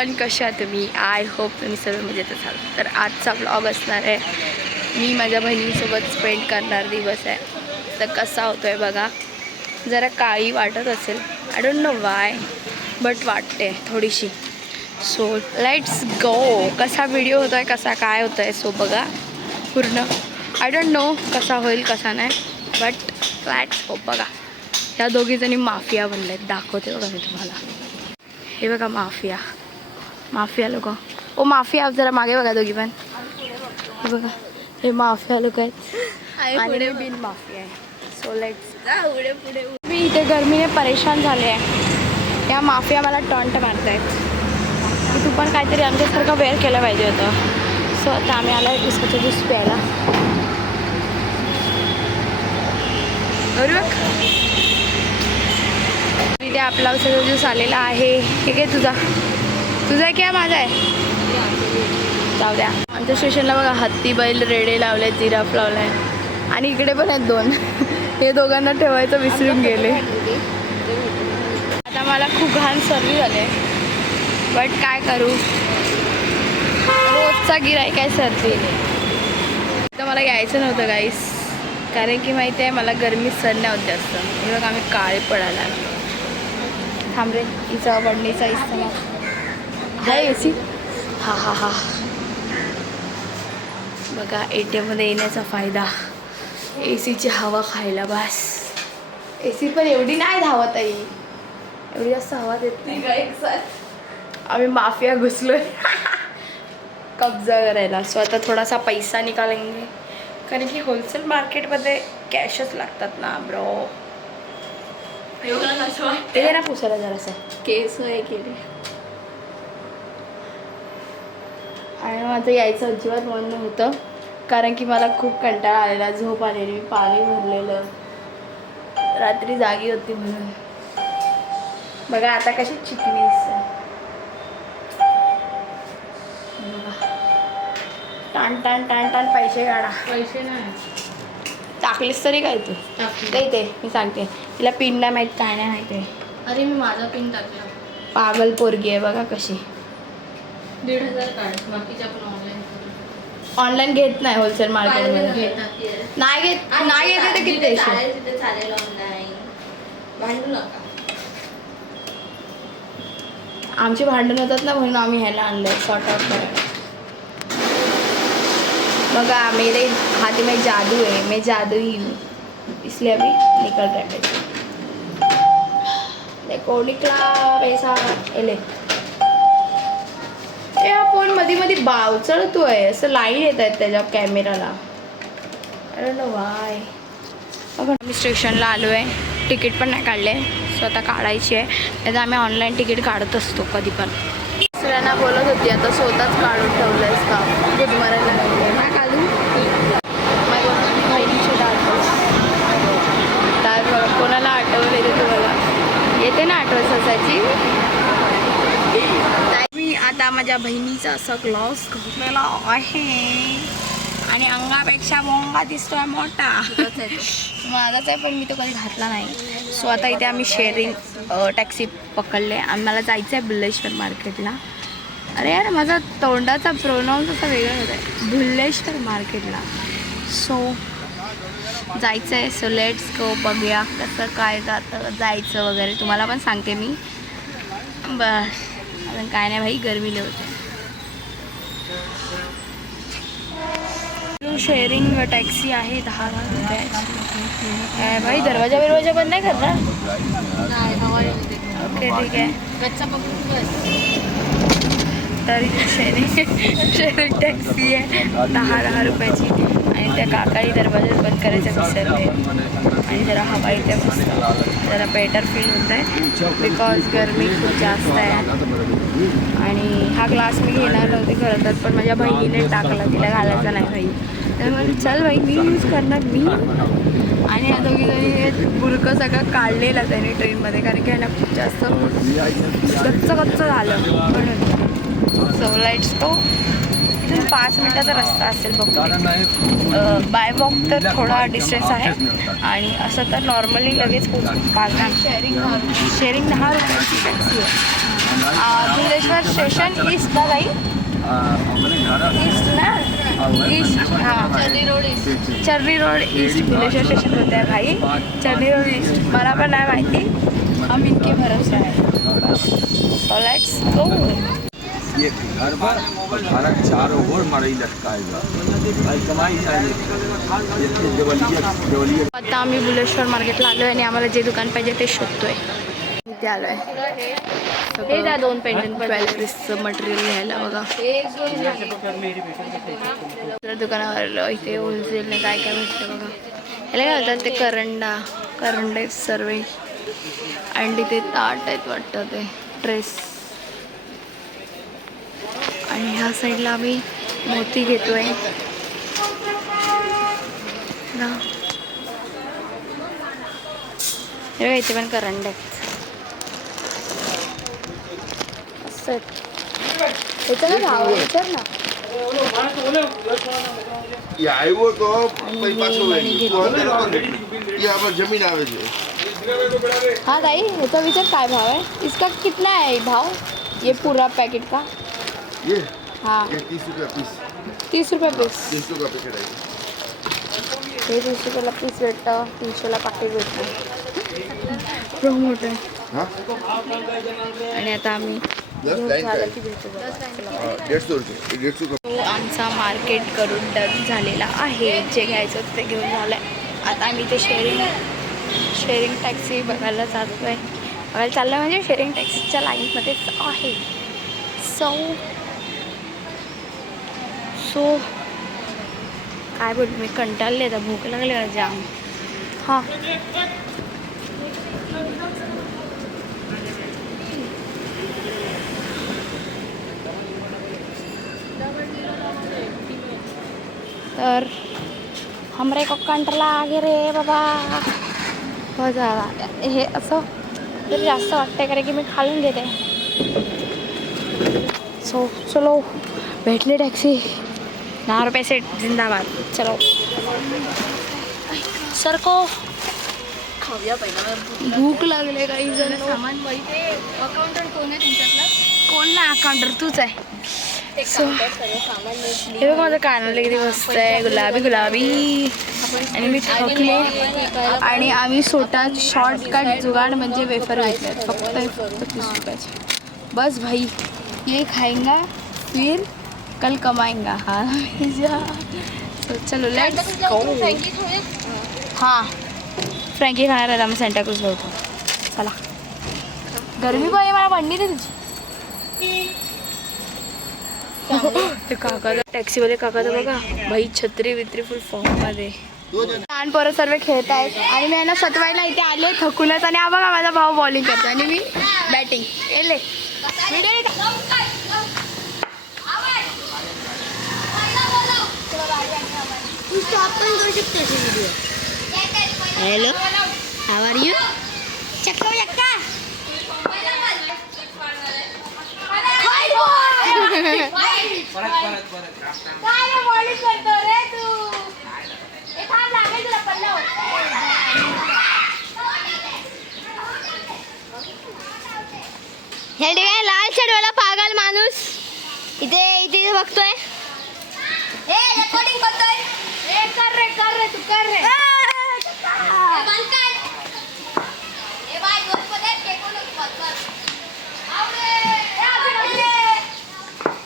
Everyone, कशा आहात तुम्ही? आय होप तुम्ही सर्व मजेत असाल. तर आजचा व्लॉग असणार आहे, मी माझ्या बहिणीसोबत स्पेंड करणार दिवस आहे. तर कसा होतो आहे बघा. जरा काळी वाटत असेल, I don't know Y, but वाटते थोडीशी. So let's go. कसा व्हिडिओ होतो आहे, कसा काय होतो आहे, सो बघा पूर्ण. आय डोंट नो कसा होईल कसा नाही, बट लेट्स गो. बघा ह्या दोघीजणी माफिया बनल्या आहेत, दाखवते बघा मी तुम्हाला. हे बघा माफिया लोक. ओ माफिया, जरा मागे बघा दोघी पण. हे बघा हे माफिया लोक आहेत आणि बिन माफिया आहे. सो लेट्स पुढे. मी इथे गरमीने परेशान झाले आहे. या माफिया मला टॉन्ट मारत आहेत. तू पण काहीतरी आमच्यासारखं वेअर केलं पाहिजे होतं. सो आता आम्ही आलो उसाचा ज्यूस प्यायला. बरोबर इथे आपला उसाचा ज्यूस आलेला आहे. हे काय तुझा आहे क्या माझा आहे? जाऊ द्या. आमच्या स्टेशनला बघा हत्ती, बैल, रेडे लावले, जिराफ लावलाय आणि इकडे पण आहेत दोन. हे दोघांना ठेवायचं विसरून गेले. आता मला खूप घाण सर्दी झाले, बट काय करू, रोजचा गिऱ्हाईक आहे सर्दी. तर मला यायचं नव्हतं गाईस, कारण की माहिती आहे मला गरमी सहन नाही होत जास्त. हे बघा आम्ही काळे पडायला. थांब रे, हिचा बडणीचा इस्तेमाल आहे ए सी. हा बघा ATMमध्ये येण्याचा फायदा, ए सीची हवा खायला. बस ए सी पण एवढी नाही धावत आहे, एवढी जास्त हवा देत नाही. आम्ही माफिया घुसलोय कब्जा करायला. सो आता थोडासा पैसा निकालेंगे, कारण की होलसेल मार्केटमध्ये कॅशच लागतात ना ब्रो. ते ना पुसायला जरासं केस हे केले. आणि माझं यायचं अजिबात मन नव्हतं, कारण की मला खूप कंटाळा आलेला, झोप आलेली, पाणी भरलेलं, रात्री जागी होती म्हणून. बघा आता कशी चिकनी दिसते. टाण टाण टाण टाण पैसे काढा. पैसे नाही टाकलीस तरी काय तू ते मी सांगते. तिला पिन नाही माहीत, काय नाही माहिती आहे. अरे मी माझा पिन टाकला. पागल पोरगी आहे बघा कशी. 1,500 काढ, बाकीच्या आपण ऑनलाईन घेत नाही होलसेल मार्केटमध्ये. घेतात. नाही घेत तर किती पैसे? तिथे चालेल ऑनलाईन. भांडू नका. आमची भांडण होतात ना, म्हणून आम्ही ह्याला आणलं सॉर्ट आउट करायला. बघा मेरे हाथ में जादू है, मैं जादुई हूँ, इसलिए अभी निकल रहा है पैसा. देखो निकला पैसा. एले या फोन मध्ये बावचळतोय, असं लाईन येत आहेत त्याच्या कॅमेराला. अरे नो वाय. बघा आम्ही स्टेशनला आलो आहे, तिकीट पण नाही काढले. स्वतः काढायची आहे, नाही तर आम्ही ऑनलाईन तिकीट काढत असतो कधी पण. दुसऱ्यांना बोलत होती, आता स्वतःच काढून ठेवलं आहेस का? गुड मारायला ना काढू. बहिणीची डाळ कोणाला आठवलं येते तुम्हाला? येते ना आठवण ससायची. मी आता माझ्या बहिणीचा असा ग्लास घातलेला आहे आणि अंगापेक्षा मोंगा दिसतोय मोठा. माझाच आहे, पण मी तो कधी घातला नाही. सो आता इथे आम्ही शेअरिंग टॅक्सी पकडले. आम्हाला जायचं आहे बुल्लेश्वर मार्केटला. अरे यार माझा तोंडाचा प्रोनाऊन्स असा वेगळा होता आहे, बुल्लेश्वर मार्केटला. सो जायचं आहे. So let's go. बघूया कसं काय जायचं वगैरे, तुम्हाला पण सांगते मी. बस अजून काय नाही भाई, गरमीले होते. शेअरिंग टॅक्सी आहे 10,000 रुपये. भाई दरवाजा बंद नाही करणार? ओके ठीक आहे. तर शेअरिंग टॅक्सी आहे 10,000 रुपयाची. आणि त्या काकाही दरवाजा बंद करायचा विसरले. आणि जरा हवा येते मस्त, जरा बेटर फील होत आहे, बिकॉज गरमी खूप जास्त आहे. आणि हा ग्लास मी घेणार नव्हते खरं तर, पण माझ्या बहिणीने टाकला, तिला घालायचा नाही भाई. तर मग चल भाई मी यूज करणार मी. आणि या दोघीजणी बुरकं सगळं काढलेलं त्याने ट्रेनमध्ये, कारण की ह्याला खूप जास्त कच्चं झालं म्हणून. So let's go. इथून 5 मिनिटाचा रस्ता असेल बघतो. बाय वॉक तर थोडा डिस्टन्स आहे, आणि असं तर नॉर्मली लगेच पोचतो. 5 शेअरिंग 10 रुपयांची टॅक्सी आहे. भुलेश्वर स्टेशन ईस्ट ना भाई, ईस्ट ना, ईस्ट हां, चर्री रोड ईस्ट भुलेश्वर स्टेशन होते हैं भाई, चर्री रोड ईस्ट. मला पण नाही माहिती, हम इनके भरोसे आहे. So let's go. ये घर पर भारत चारों ओर मरई लटकाएगा भाई, कमाई चाहिए. देवलिया आता आम्ही बुलेश्वर मार्केटला आलो आहे आणि आम्हाला जे दुकान पाहिजे ते शोधतोय. इथे आलो आहे. हे द्या 2 पेंडंट पण. ज्वेलरीजचं मटेरियल घ्यायला बघा. तर दुकानावर आलो. इथे होलसेलने काय काय भेटतं बघा. याला काय म्हणतात ते करंडे सर्व, आणि तिथे ताट आहेत वाटतं ते ड्रेस. आणि ह्या साईडला आम्ही मोती घेतोय ना. हे बघा इथे पण करंडे आहेत. असं ह्याचा काय भाव आहे विचार ना. ये आए वो तो आणि कोई पास हे हो मणी गई घेतली. ये हमारी जमीन आवे छे. हाँ ताई ह्याचा विचार काय भाव है, इसका कितना है भाव, ये पूरा पैकेट का. ये हाँ ये 30 रुपया पीस, 30 रुपये पीस. 300 का पैकेट आहे. हे 30 रुपयाला पीस भेटतं, 300ला पाकिट भेटतं. प्रमोट आहे. हाँ आणि आता आम्ही घेऊन लाईन झालं काय? की भेटू बघा. 150 रुपये, 150 का. तो आमचा मार्केट करून डन झालेला आहे. जे घ्यायचं होतं ते घेऊन झालं आहे. आता आम्ही ते शेअरिंग टॅक्सी बघायला चाललो आहे. बघायला चाललं म्हणजे शेअरिंग टॅक्सीच्या लाईनमध्येच आहे. सो काय बोलू मी, कंटाळले आता, भूक लागली आहे जाम. हां तर हमरे को कंटाळा आगे रे बाबा. हो झाला हे असं तरी जास्त वाटतंय, कारण की मी खालून घेते. सो चलो भेटली टॅक्सी. 10 रुपये सेट जिंदाबाद. चलो सर को खाऊया पहिला. भूक लागले काही जण. सामान माहिती अकाउंटंट कोण आहे तुमच्यातला? कोण ना अकाउंटर तूच आहे. एक काम कर, सर्व सामान नीट हे बघ माझं कानाला किती मस्त आहे, गुलाबी. आणि मी थकले. आणि आम्ही स्वतः शॉर्टकट जुगाड म्हणजे वेफर घेतले फक्त 30 रुपयाचे. बस भाई ये खाएंगा फिर कल कमाएंगा. हाँ तो चलो लेट्स गो. फ्रँकी खाऊया. हां फ्रँकी खाणार आहे आम्ही सेंटाक्रूज लवकर. चला गरमी पण आहे, मला म्हणली नाही तुझी. ते काका टॅक्सीवाले काकाचं बघा भाई, छत्री वित्री फुल फॉर्ममध्ये. लहान पोरं सर्व खेळत आहेत आणि मी यांना सतवायला इथे आले थकूनच. आणि हा बघा माझा भाऊ बॉलिंग करतो आणि मी बॅटिंग. एले हॅलो हाव आर यू. चक्का चक्का हे ठिकाणी लाल शर्टवाला पागल माणूस इथे इथे बघतोय. रेकॉर्डिंग करतोय. कर रे तू कर रे.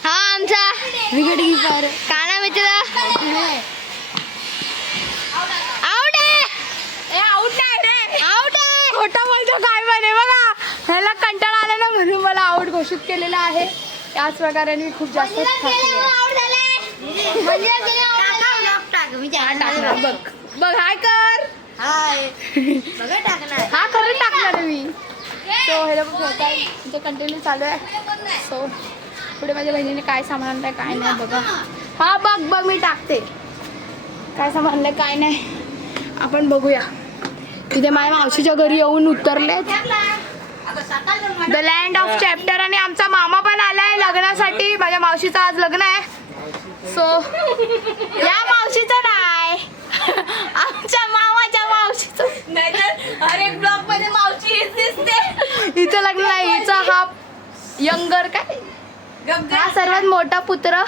हा आमचा विकेट कीपर काना मित्र. आउट आहे. आउट नाही रे, आउट आहे. खोटा बोलतो काय म्हणे बघा. ह्याला कंटाळा आला ना म्हणून मला आउट घोषित केलेला आहे. त्याच प्रकारे मी खूप जास्त बघ हाय कर. हा करून टाकणार मी. सो हे लोक खेळताय, तिथे कंटिन्यू चालू आहे. सो पुढे माझ्या बहिणीने काय सामान आणलंय काय नाही बघा. हा बघ मी टाकते काय सामान आणलंय काय नाही, आपण बघूया. तिथे माझ्या मावशीच्या घरी येऊन उतरले द लँड ऑफ चॅप्टर. आणि आमचा मामा पण आलाय लग्नासाठी. माझ्या मावशीचं आज लग्न आहे. सो या मावशीचं नाही आमच्या मामाच्या मावशीचं. हर एक ब्लॉग मध्ये मावशी दिसते. हिचं लग्न आहे. हिचा हा यंगर काय हा सर्वात मोठा पुत्र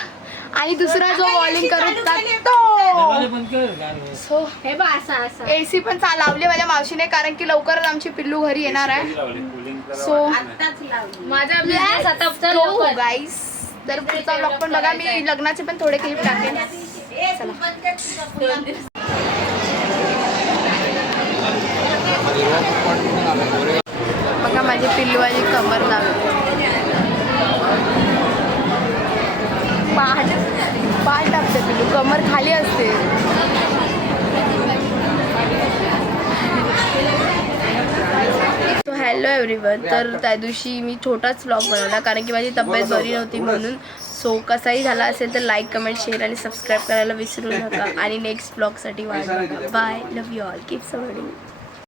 आणि दुसरा जो बॉलिंग करत तो सो हे बघ असं एसी पण लावली माझ्या मावशीने कारण की लवकरच आमची पिल्लू घरी येणार आहे सो माझा बिझनेस आता चल लवकर. गाईस तर पुढचा ब्लॉग पण बघा मी लग्नाचे पण थोडे क्लिप टाकेन चला बघा माझी पिल्लूवाली कमर दाखवते पाठ टाकते पिल्लू कमर खाली असते हॅलो एव्हरीवन तर त्या दिवशी मी छोटाच व्लॉग बनवला कारण की माझी तब्येत बरी नव्हती म्हणून सो कसाही झाला असेल तर लाईक कमेंट शेअर आणि सबस्क्राईब करायला विसरू नका आणि नेक्स्ट ब्लॉगसाठी वाट बघा bye love you all keep supporting